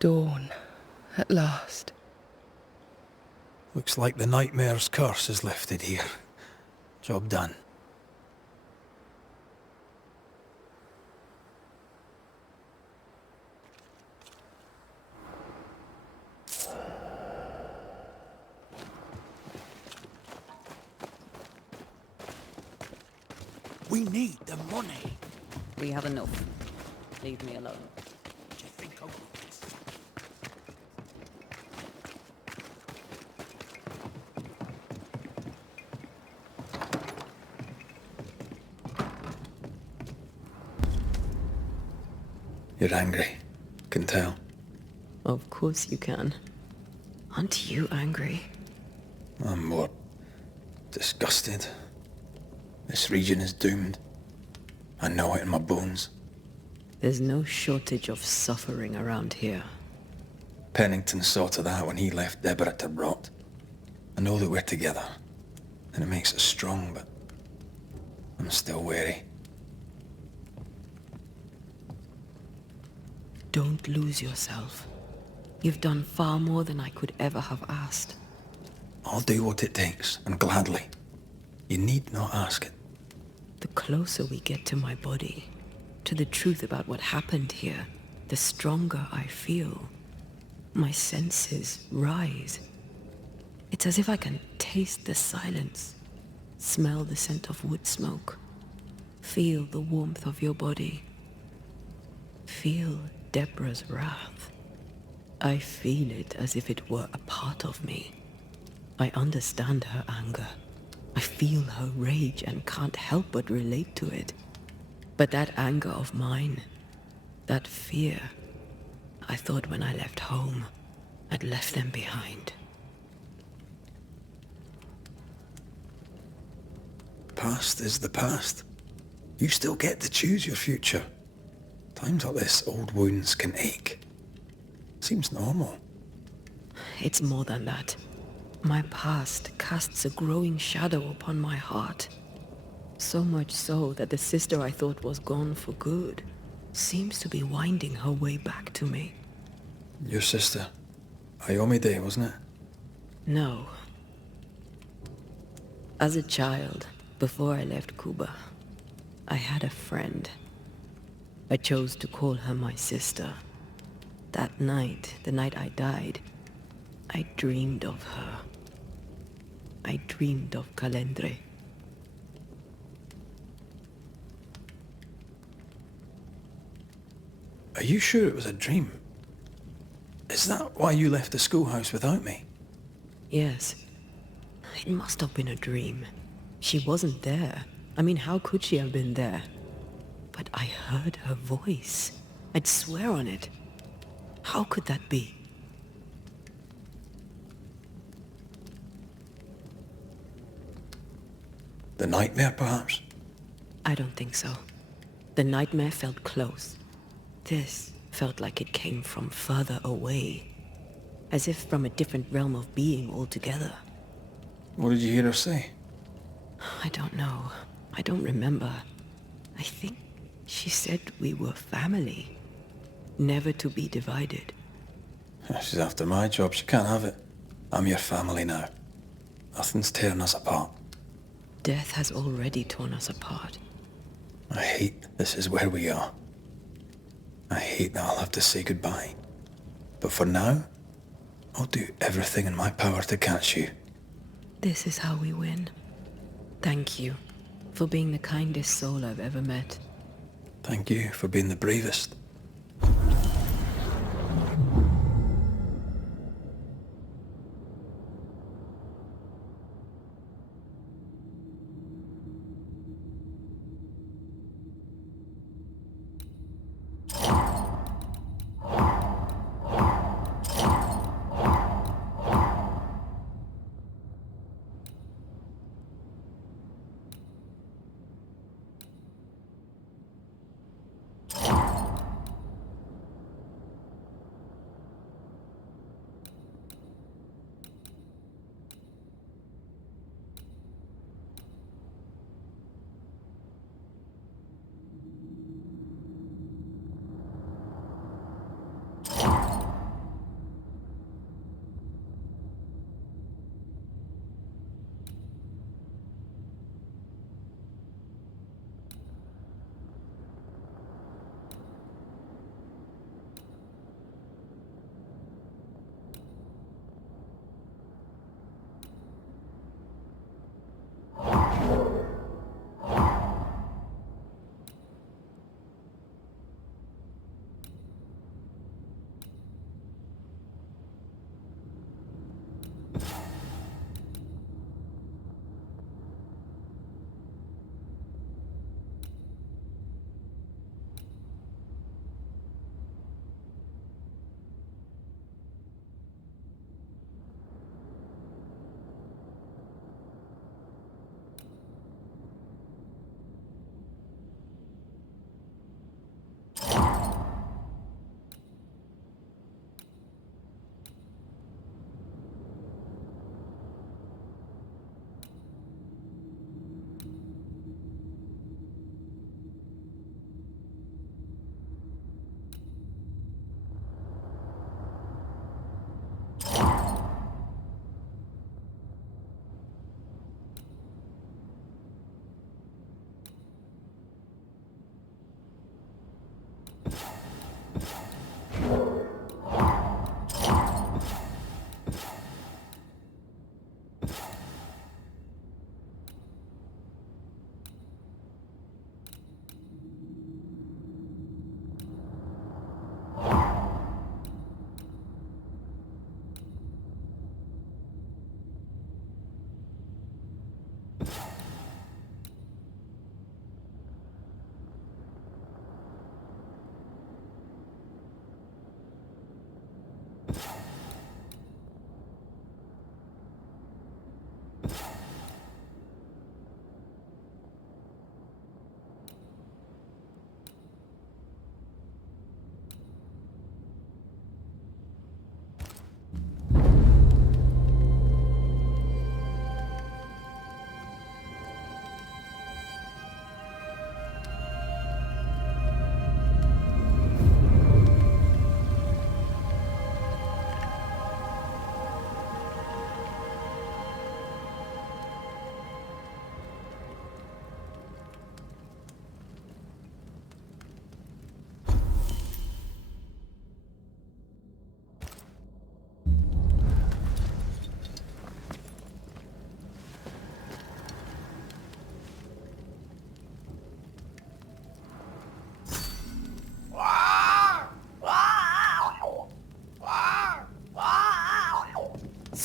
Dawn, at last. Looks like the nightmare's curse is lifted here. Job done. We need the money. We have enough. Leave me alone. Do you think I want this? You're angry. Can tell. Of course you can. Aren't you angry? I'm more disgusted. This region is doomed. I know it in my bones. There's no shortage of suffering around here. Pennington saw to that when he left Deborah to rot. I know that we're together, and it makes us strong, but I'm still wary. Don't lose yourself. You've done far more than I could ever have asked. I'll do what it takes, and gladly. You need not ask it. The closer we get to my body, to the truth about what happened here, the stronger I feel. My senses rise. It's as if I can taste the silence, smell the scent of wood smoke, feel the warmth of your body, feel Deborah's wrath. I feel it as if it were a part of me. I understand her anger. I feel her rage and can't help but relate to it. But that anger of mine, that fear, I thought when I left home, I'd left them behind. Past is the past. You still get to choose your future. Times like this, old wounds can ache. Seems normal. It's more than that. My past casts a growing shadow upon my heart. So much so that the sister I thought was gone for good seems to be winding her way back to me. Your sister. Ayomide, wasn't it? No. As a child, before I left Cuba, I had a friend. I chose to call her my sister. That night, the night I died, I dreamed of her. I dreamed of Calendre. Are you sure it was a dream? Is that why you left the schoolhouse without me? Yes. It must have been a dream. She wasn't there. I mean, how could she have been there? But I heard her voice. I'd swear on it. How could that be? The nightmare, perhaps? I don't think so. The nightmare felt close. This felt like it came from further away. As if from a different realm of being altogether. What did you hear her say? I don't know. I don't remember. I think she said we were family. Never to be divided. She's after my job. She can't have it. I'm your family now. Nothing's tearing us apart. Death has already torn us apart. I hate this is where we are. I hate that I'll have to say goodbye. But for now, I'll do everything in my power to catch you. This is how we win. Thank you for being the kindest soul I've ever met. Thank you for being the bravest.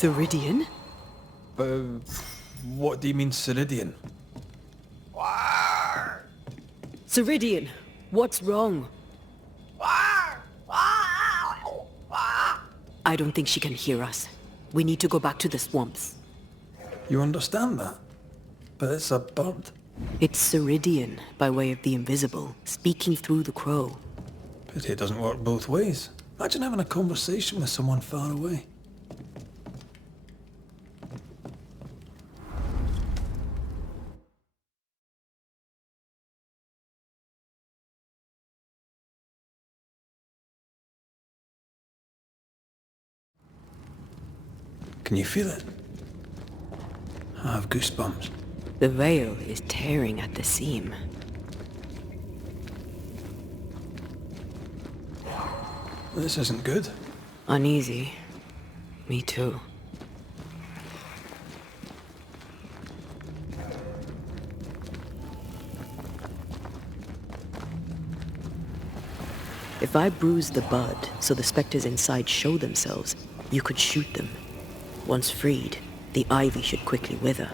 Ceridian? What do you mean, Ceridian? Ceridian, what's wrong? I don't think she can hear us. We need to go back to the swamps. You understand that? But it's a bird. It's Ceridian, by way of the invisible, speaking through the crow. Pity it doesn't work both ways. Imagine having a conversation with someone far away. Can you feel it? I have goosebumps. The veil is tearing at the seam. This isn't good. Uneasy. Me too. If I bruise the bud so the specters inside show themselves, you could shoot them. Once freed, the ivy should quickly wither.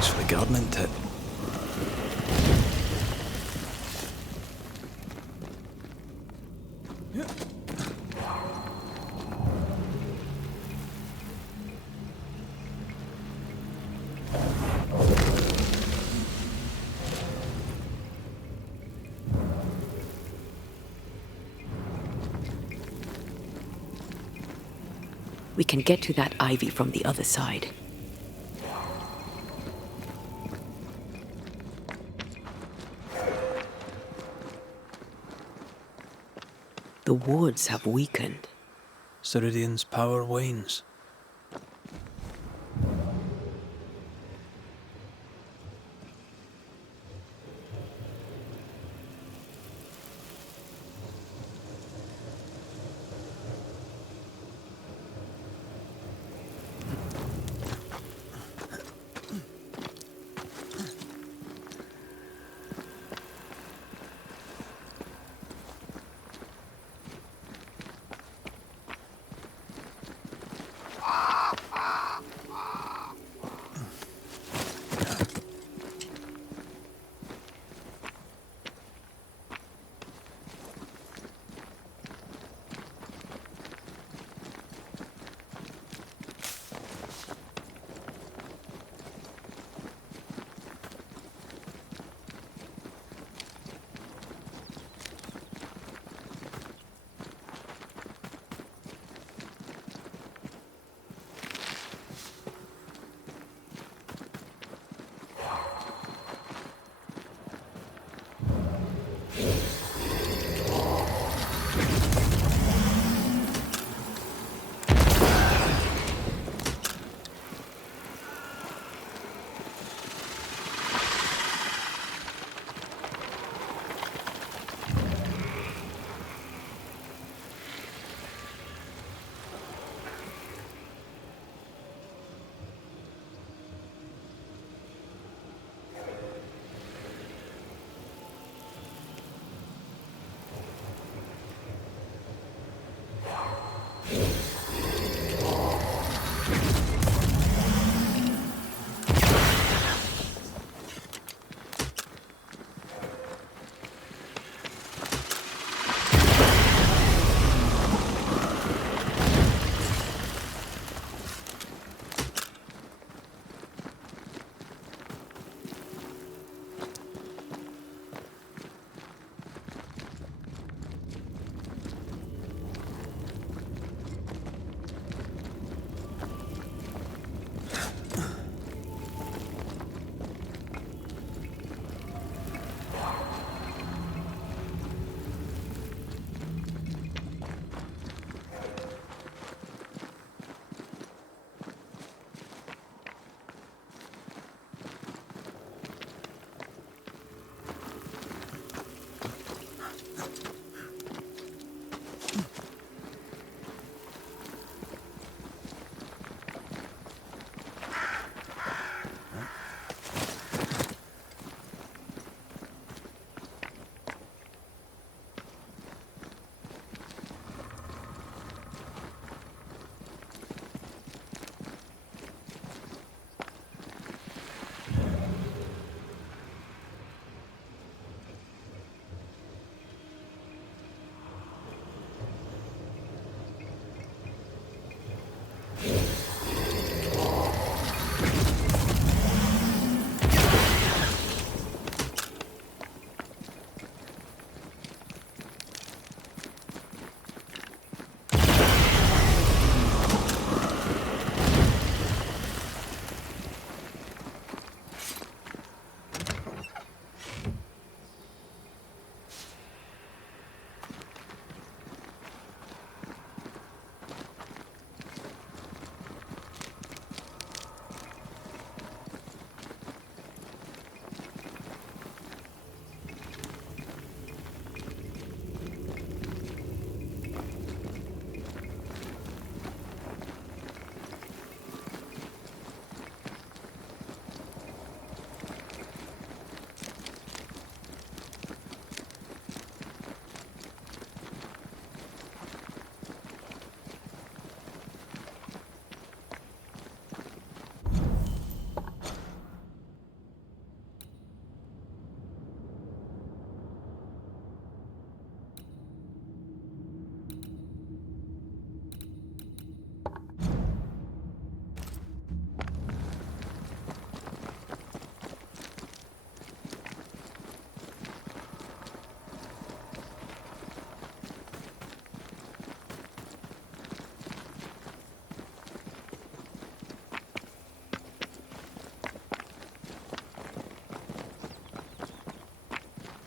Thanks for the gardening tip. We can get to that ivy from the other side. The wards have weakened. Ceridian's power wanes.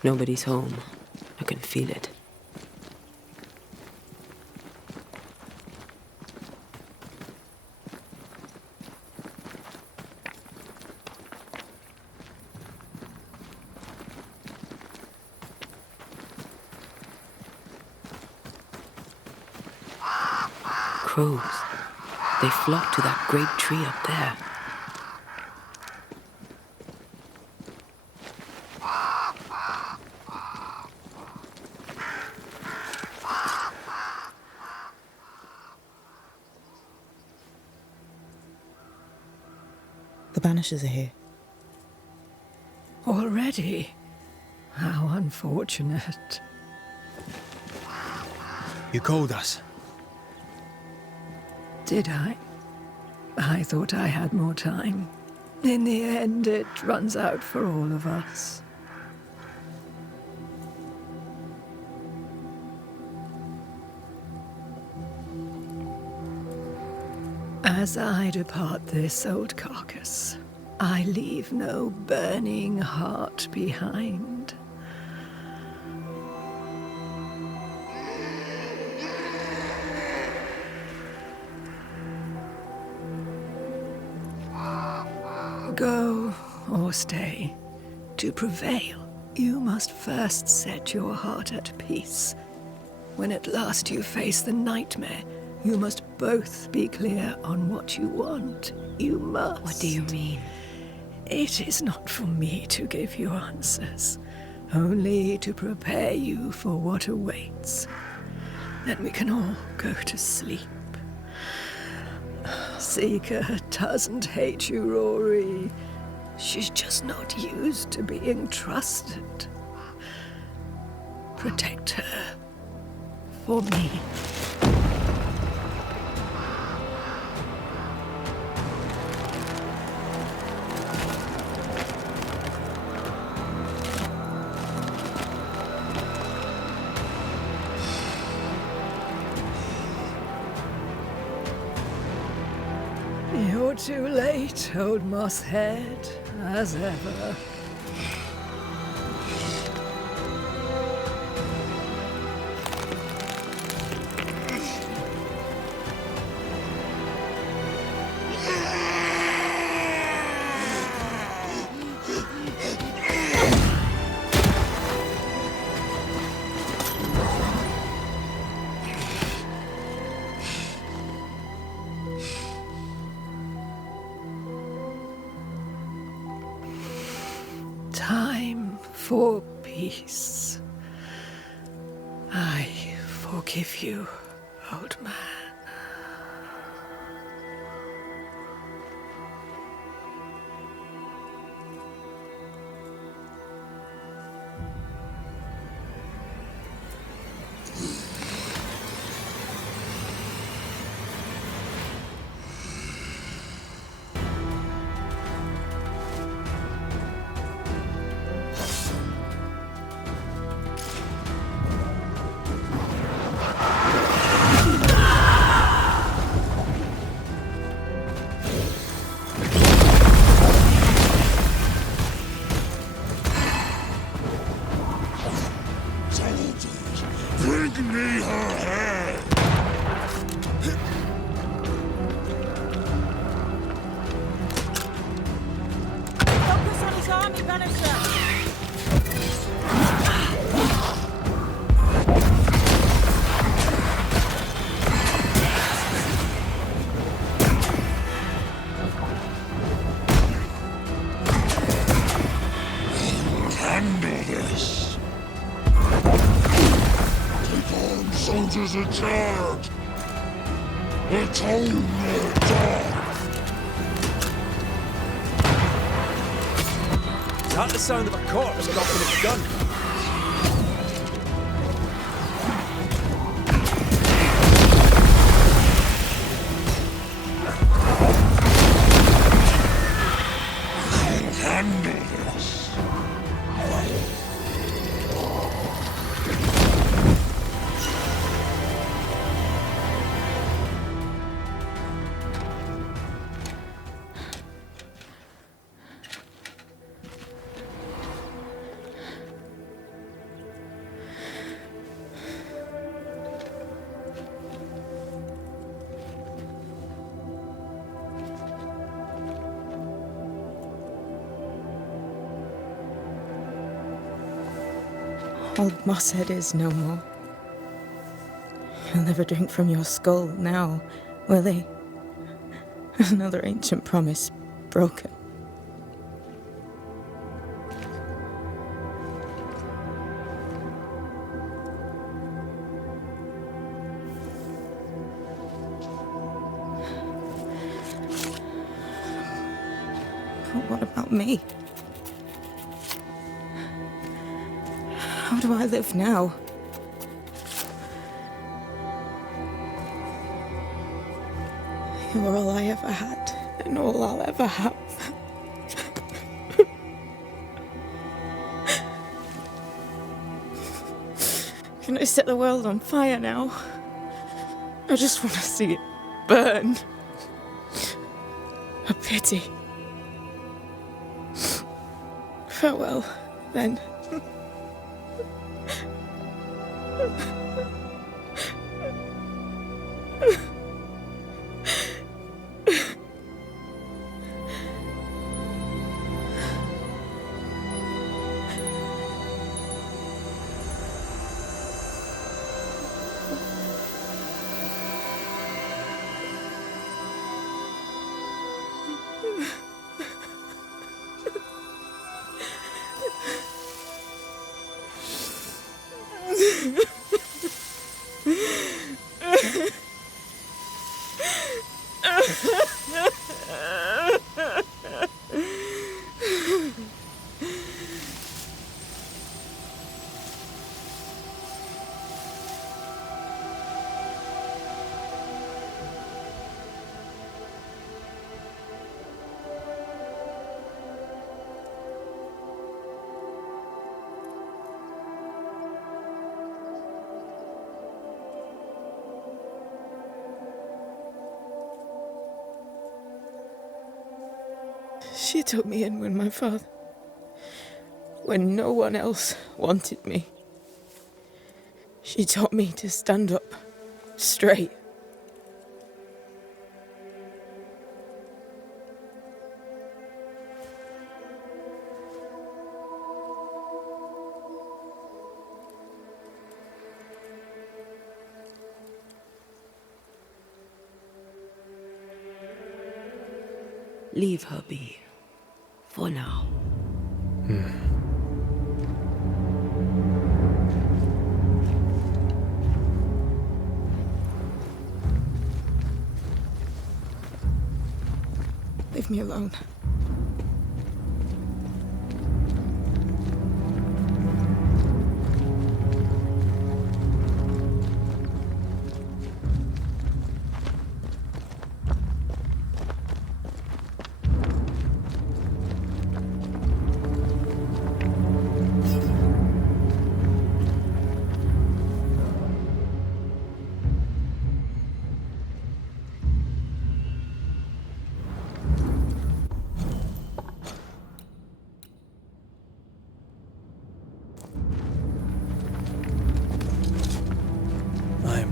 Nobody's home. I can feel it. Crows. They flock to that great tree up there. The Banishers are here. Already? How unfortunate. You called us. Did I? I thought I had more time. In the end, it runs out for all of us. As I depart this old carcass, I leave no burning heart behind. Go or stay. To prevail, you must first set your heart at peace. When at last you face the nightmare, you must both be clear on what you want. You must. What do you mean? It is not for me to give you answers, only to prepare you for what awaits. Then we can all go to sleep. Seeker doesn't hate you, Rory. She's just not used to being trusted. Protect her. For me. You're too late, old mosshead, as ever. Time for peace. I forgive you, old man. Bring me her head! Focus on his army, Banisher! Handle this! Take on, soldiers in charge! Atone your death! Is that the sound of a corpse dropping its gun? Handle this! Old Mosshead is no more. He'll never drink from your skull now, will he? Another ancient promise broken. But what about me? How do I live now? You're all I ever had, and all I'll ever have. Can I set the world on fire now? I just want to see it burn. A pity. Farewell, then. She took me in when no one else wanted me. She taught me to stand up straight. Leave her be. For now. Leave me alone.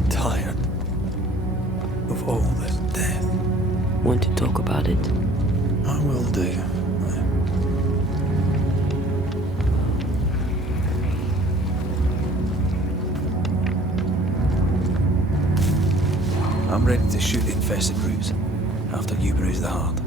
Tired of all this death. Want to talk about it? I will do. I'm ready to shoot the infested roots after you bruise the heart.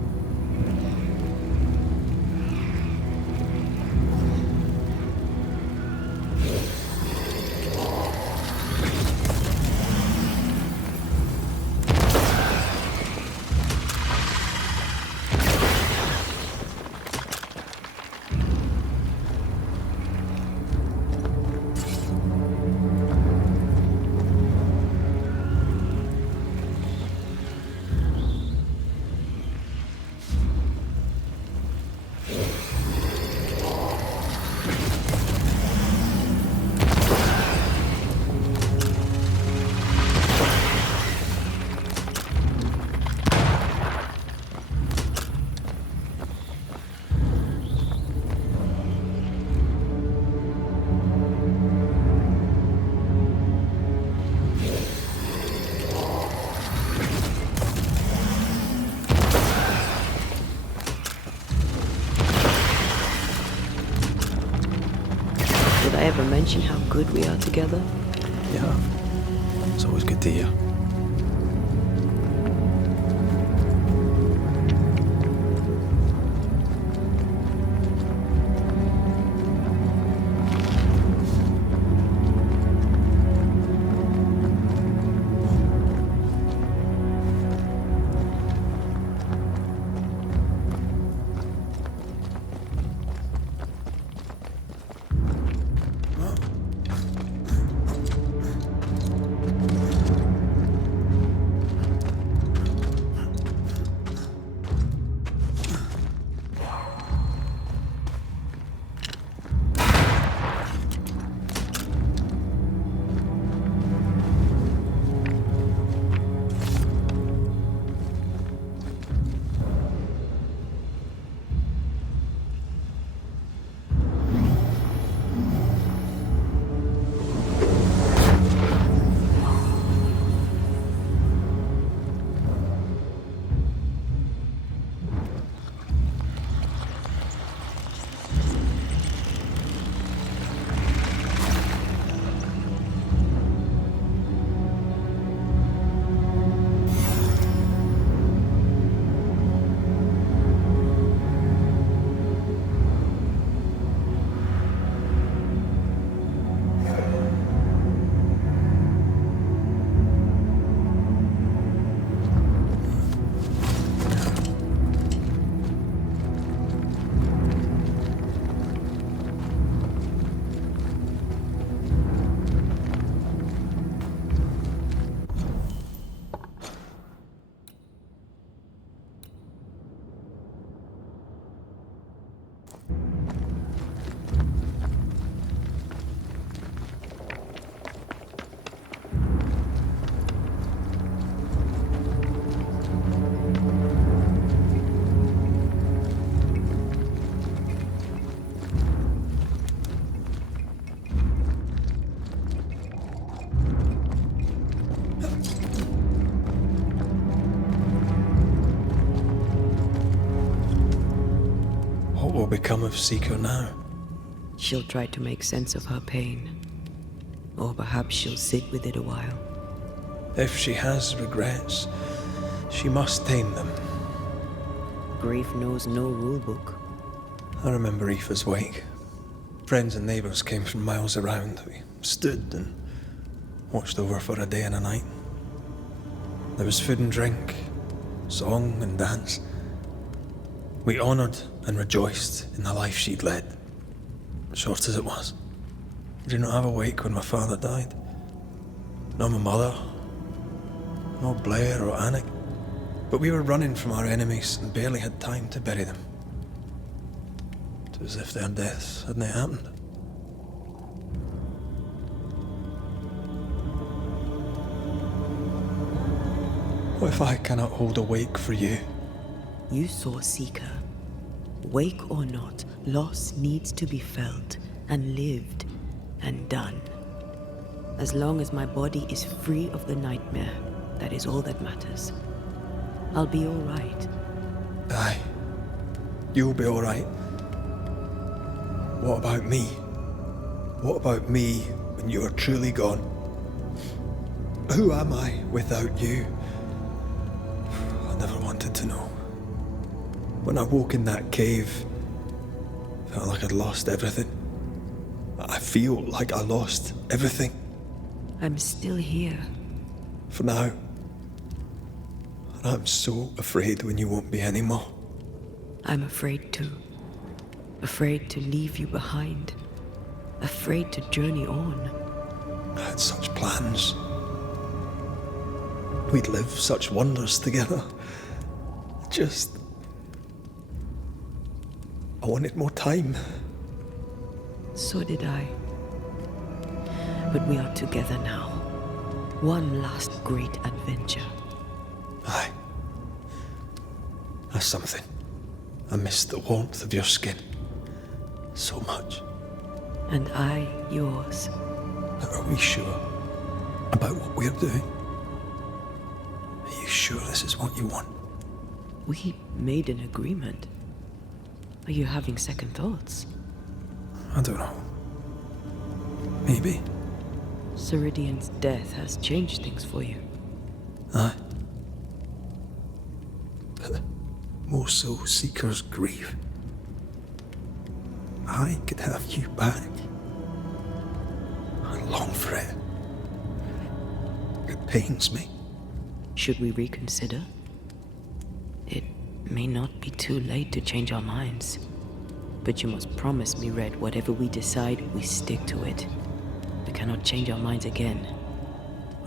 I ever mention how good we are together? Yeah. It's always good to hear. What will become of Seeker now? She'll try to make sense of her pain. Or perhaps she'll sit with it a while. If she has regrets, she must tame them. Grief knows no rulebook. I remember Aoife's wake. Friends and neighbours came from miles around. We stood and watched over for a day and a night. There was food and drink, song and dance. We honoured and rejoiced in the life she'd led, short as it was. I did not have a wake when my father died. Nor my mother, nor Blair or Anik. But we were running from our enemies and barely had time to bury them. It was as if their deaths hadn't happened. What if I cannot hold a wake for you? You saw Seeker. Wake or not, loss needs to be felt and lived and done. As long as my body is free of the nightmare, that is all that matters. I'll be all right. Aye. You'll be all right. What about me? What about me when you are truly gone? Who am I without you? I never wanted to know. When I woke in that cave, I felt like I'd lost everything. I feel like I lost everything. I'm still here. For now. And I'm so afraid when you won't be anymore. I'm afraid too. Afraid to leave you behind. Afraid to journey on. I had such plans. We'd live such wonders together. I wanted more time. So did I. But we are together now. One last great adventure. Aye. That's something. I miss the warmth of your skin. So much. And I yours. Are we sure about what we're doing? Are you sure this is what you want? We made an agreement. Are you having second thoughts? I don't know. Maybe. Ceridian's death has changed things for you. Aye. But more so Seeker's grief. I could have you back. I long for it. It pains me. Should we reconsider? It may not be too late to change our minds. But you must promise me, Red, whatever we decide, we stick to it. We cannot change our minds again.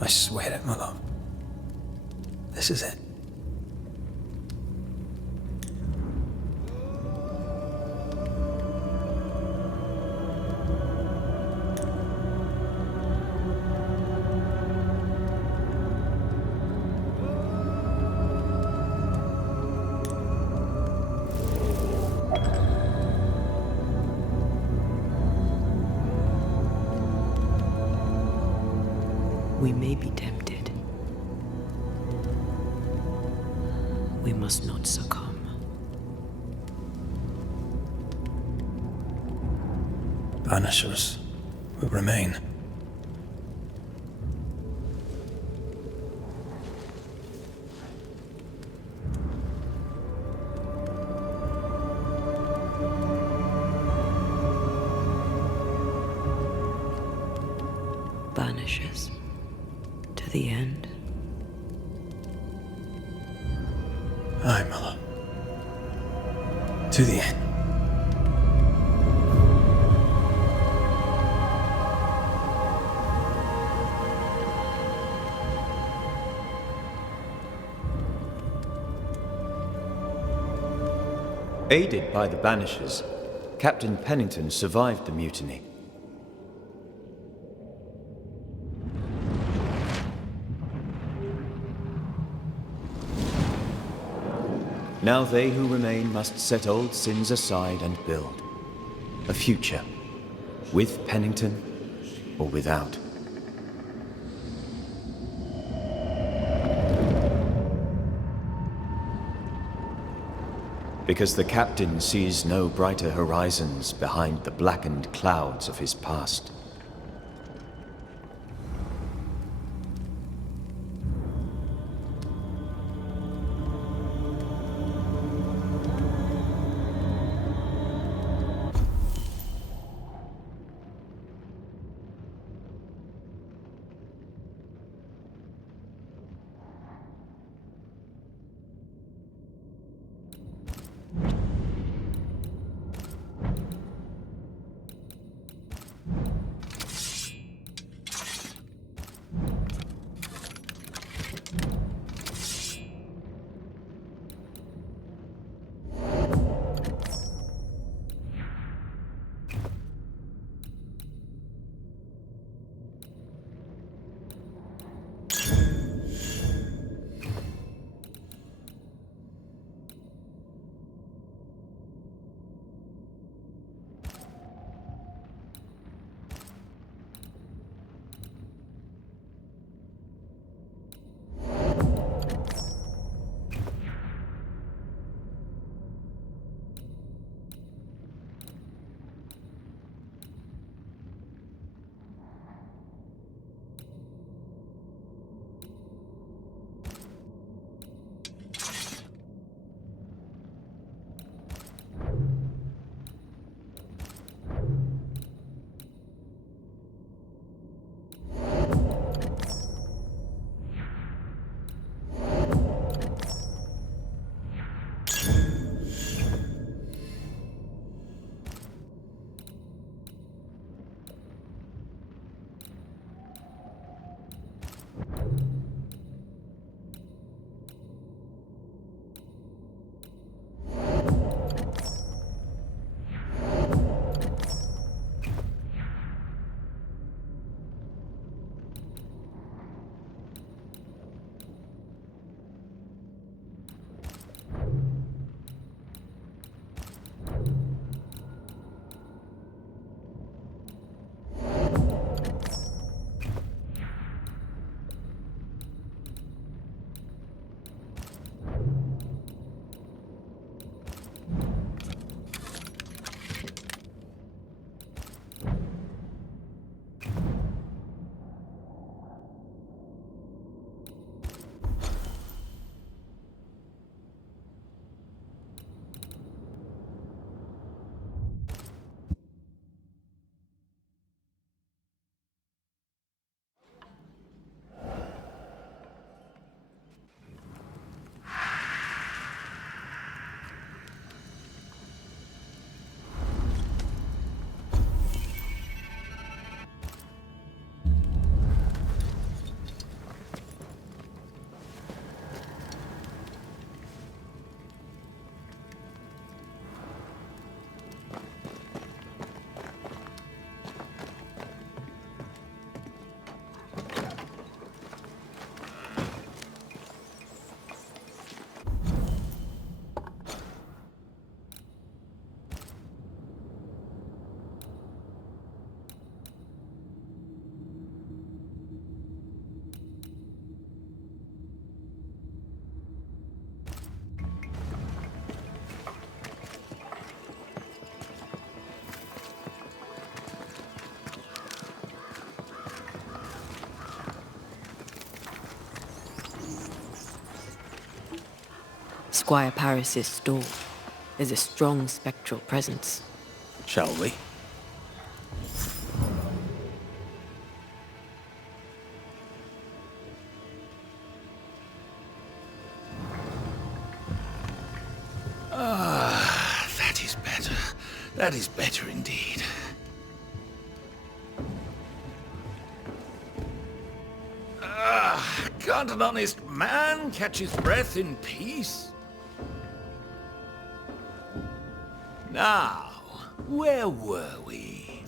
I swear it, my love. This is it. We may be tempted. We must not succumb. Banishers will remain. Banishers. To the end. Aye, my love. To the end. Aided by the Banishers, Captain Pennington survived the mutiny. Now they who remain must set old sins aside and build a future, with Pennington or without. Because the captain sees no brighter horizons behind the blackened clouds of his past. Squire Paris's store. There's a strong spectral presence. Shall we? That is better. That is better indeed. Can't an honest man catch his breath in peace? Now, where were we?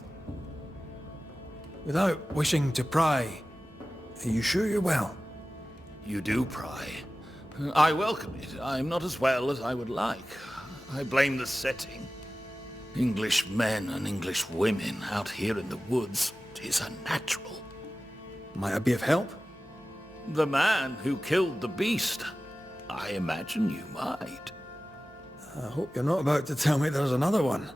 Without wishing to pry, are you sure you're well? You do pry. I welcome it. I'm not as well as I would like. I blame the setting. English men and English women out here in the woods. 'Tis unnatural. Might I be of help? The man who killed the beast. I imagine you might. I hope you're not about to tell me there's another one.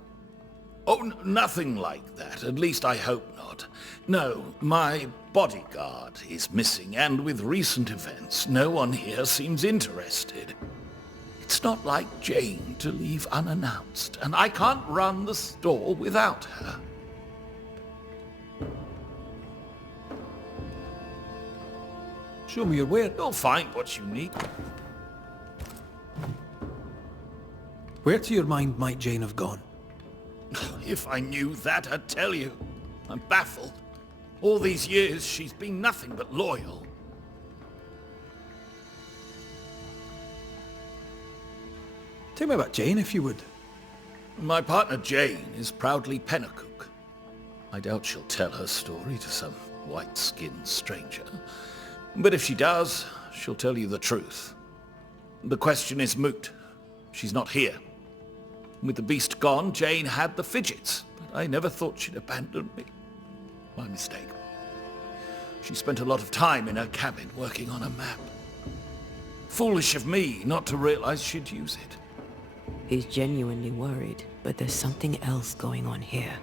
Oh, nothing like that. At least I hope not. No, my bodyguard is missing, and with recent events, no one here seems interested. It's not like Jane to leave unannounced, and I can't run the store without her. Show me your way. You'll find what you need. Where to your mind might Jane have gone? If I knew that, I'd tell you. I'm baffled. All these years, she's been nothing but loyal. Tell me about Jane, if you would. My partner Jane is proudly Pennacook. I doubt she'll tell her story to some white-skinned stranger. But if she does, she'll tell you the truth. The question is moot. She's not here. With the beast gone, Jane had the fidgets, but I never thought she'd abandon me. My mistake. She spent a lot of time in her cabin working on a map. Foolish of me not to realize she'd use it. He's genuinely worried, but there's something else going on here.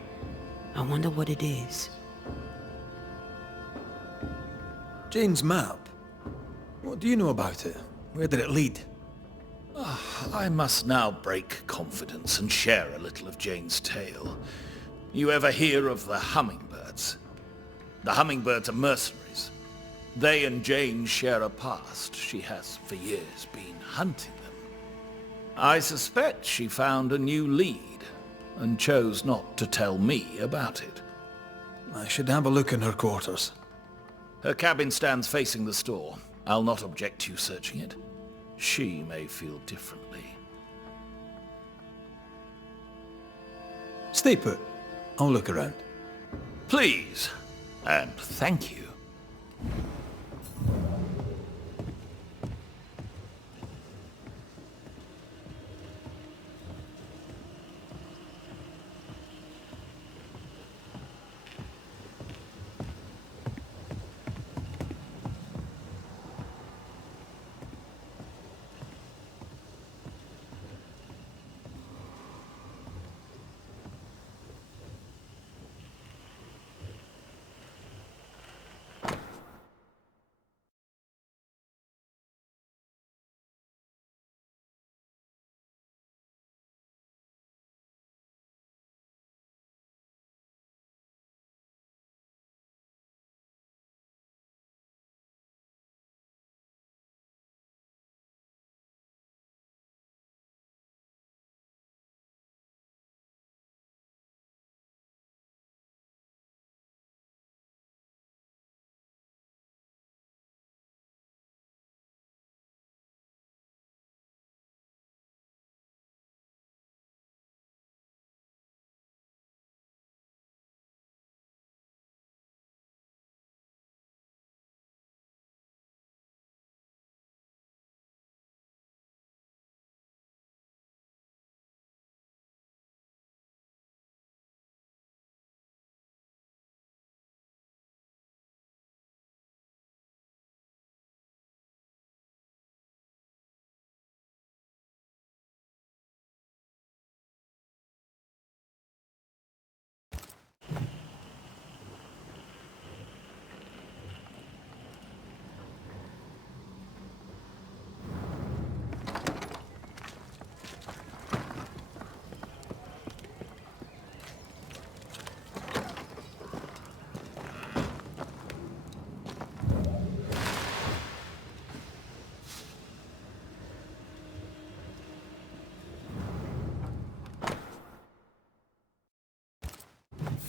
I wonder what it is. Jane's map. What do you know about it? Where did it lead? I must now break confidence and share a little of Jane's tale. You ever hear of the hummingbirds? The hummingbirds are mercenaries. They and Jane share a past. She has, for years, been hunting them. I suspect she found a new lead and chose not to tell me about it. I should have a look in her quarters. Her cabin stands facing the store. I'll not object to you searching it. She may feel differently. Stay put. I'll look around. Please, and thank you.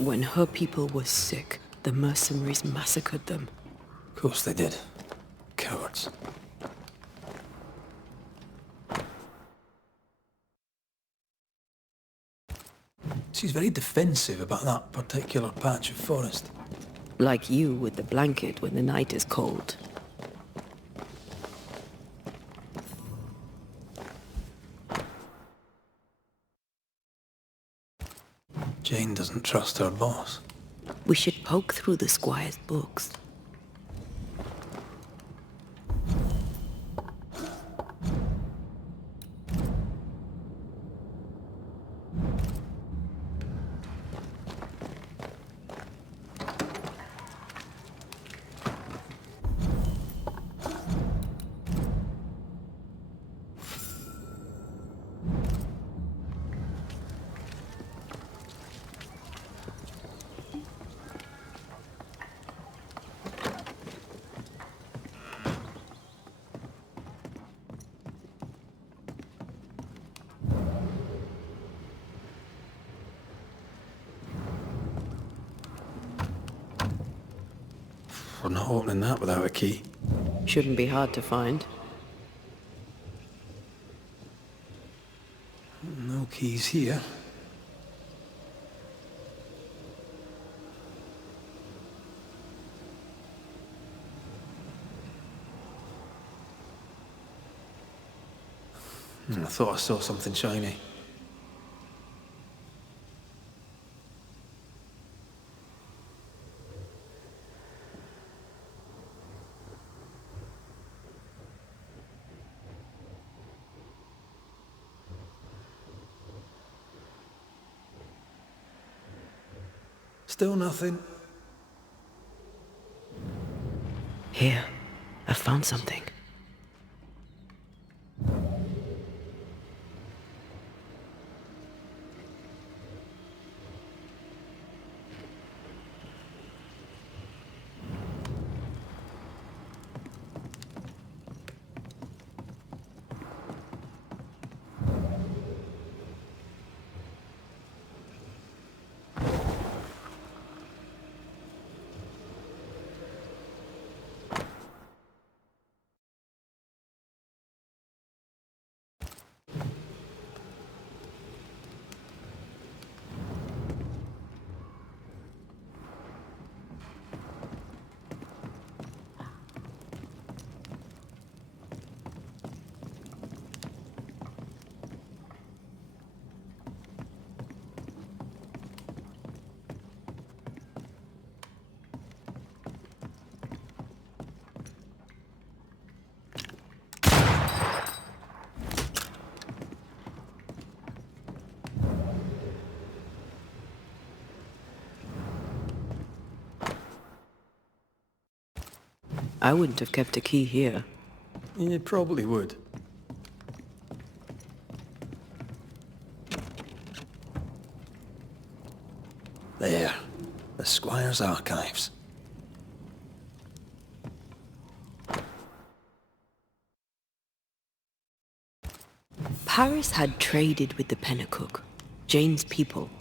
When her people were sick, the mercenaries massacred them. Of course they did. Cowards. She's very defensive about that particular patch of forest. Like you with the blanket when the night is cold. Jane doesn't trust her boss. We should poke through the squire's books. We're not opening that without a key. Shouldn't be hard to find. No keys here. I thought I saw something shiny. Still nothing. Here, I found something. I wouldn't have kept a key here. You probably would. There. The Squire's archives. Paris had traded with the Pennacook, Jane's people.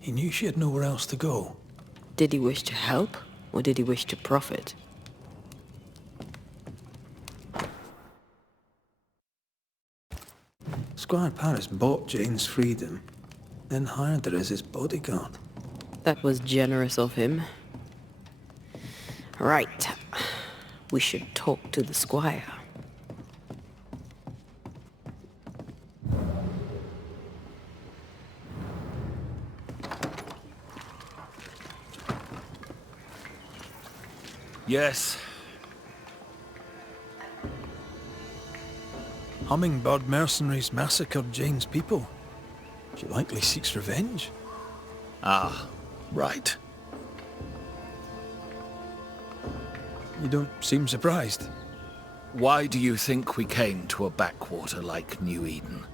He knew she had nowhere else to go. Did he wish to help, or did he wish to profit? Squire Paris bought Jane's freedom, then hired her as his bodyguard. That was generous of him. Right. We should talk to the squire. Yes. Hummingbird mercenaries massacred Jane's people. She likely seeks revenge. Ah, right. You don't seem surprised. Why do you think we came to a backwater like New Eden?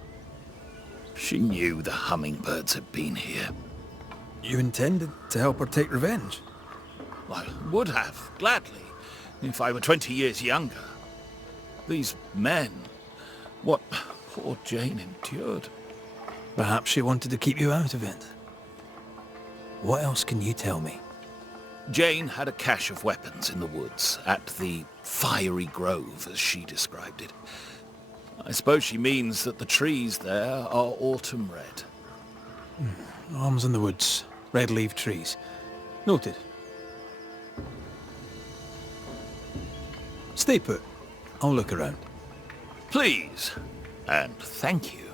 She knew the hummingbirds had been here. You intended to help her take revenge? I would have, gladly, if I were 20 years younger. These men, what poor Jane endured. Perhaps she wanted to keep you out of it. What else can you tell me? Jane had a cache of weapons in the woods, at the fiery grove, as she described it. I suppose she means that the trees there are autumn red. Arms in the woods, red-leaved trees. Noted. Stay put. I'll look around. Please, and thank you.